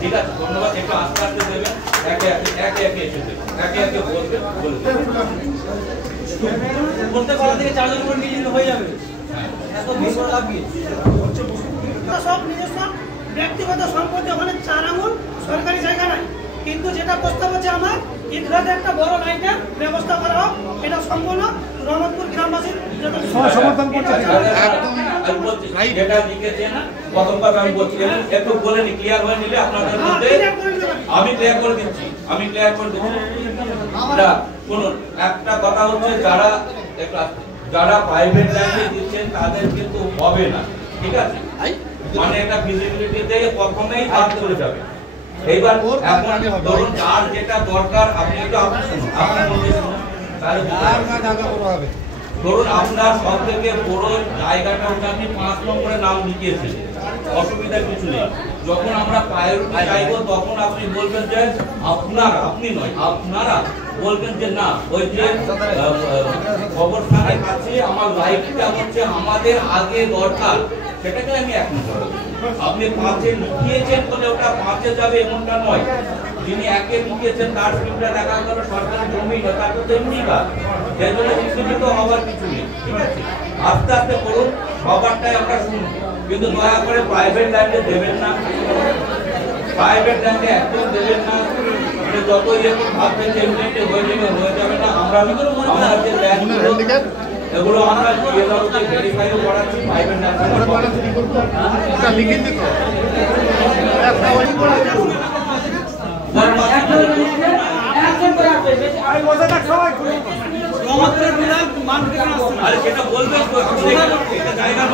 ঠিক আছে, ধন্যবাদ। একটু আস্তে আস্তে দেবেন, একে একে এসে দেবেন, একে একে বলবেন, বলতে পারা থেকে 4 জন করে মিলিয়ে হয়ে যাবে। এত বেশি লাগবে। সব নিজস্ব ব্যক্তিগত সম্পত্তি, ওখানে 4 আঙুল সরকারি জায়গা নাই, কিন্তু যেটা প্রস্তাব হচ্ছে আমার ঈদগাতে একটা বড় লাইটের ব্যবস্থা করা হোক, এটা সম্পূর্ণ রহমতপুর গ্রামবাসীর সমর্থন করছে। যেটা লিখেছেন প্রথম কথা আমি বলছি, একটু বলে নি, ক্লিয়ার হয়ে নিলে আপনাদের মধ্যে আমি ক্লিয়ার করে দিচ্ছি। শুনুন, একটা কথা হচ্ছে, যারা প্রাইভেট ল্যান্ডে দিচ্ছেন তাদের কিন্তু হবে না, ঠিক আছে? মানে একটা ফিজিবিলিটিতে কখনোই বাদ চলে যাবে। এইবার এখন ধরুন যার যেটা দরকার, আপনি একটু আপনি শুনুন, আপনি বলছেন ধরুন আপনার সব থেকে বড় জায়গাটা ওটা আপনি 5 নম্বরে নাম লিখিয়েছেন, অসুবিধা কিছু নেই। যখন আমরা প্রায়োরিটি চাইবো তখন আপনি বলবেন যে আপনি নয়, আপনারা বলবেন যে না, ওই যে কবরস্থানের কাছে আমার লাইফটা হচ্ছে আমাদের আগে দরকার, সেটাকে আমি এখন করব। আপনি 5-এ লিখিয়েছেন বলে ওটা 5-এ যাবে এমনটা নয়। যিনি 1-এ লিখিয়েছেন তার স্ক্রিপ্টটা দেখা যাবে সরকারি জমি, তার তো তেমনি কাজ, যে জন্য বিস্তৃত হওয়ার কিছু নেই, ঠিক আছে? আস্তে আস্তে করুন, সবারটাই আমরা শুনুন, কিন্তু দয়া করে প্রাইভেট ল্যান্ডে দেবেন না, প্রাইভেট ল্যান্ডে একদম দেবেন না। যত এরকম ভাববেন যে এমনিতে হয়ে যাবে না। আমরা যে ল্যান্ডগুলো এগুলো আমরা জিএলআরতে ভেরিফাইও করাচ্ছি, প্রাইভেট ল্যান্ডে লিখে দিতে সেটা বলবেন, জায়গা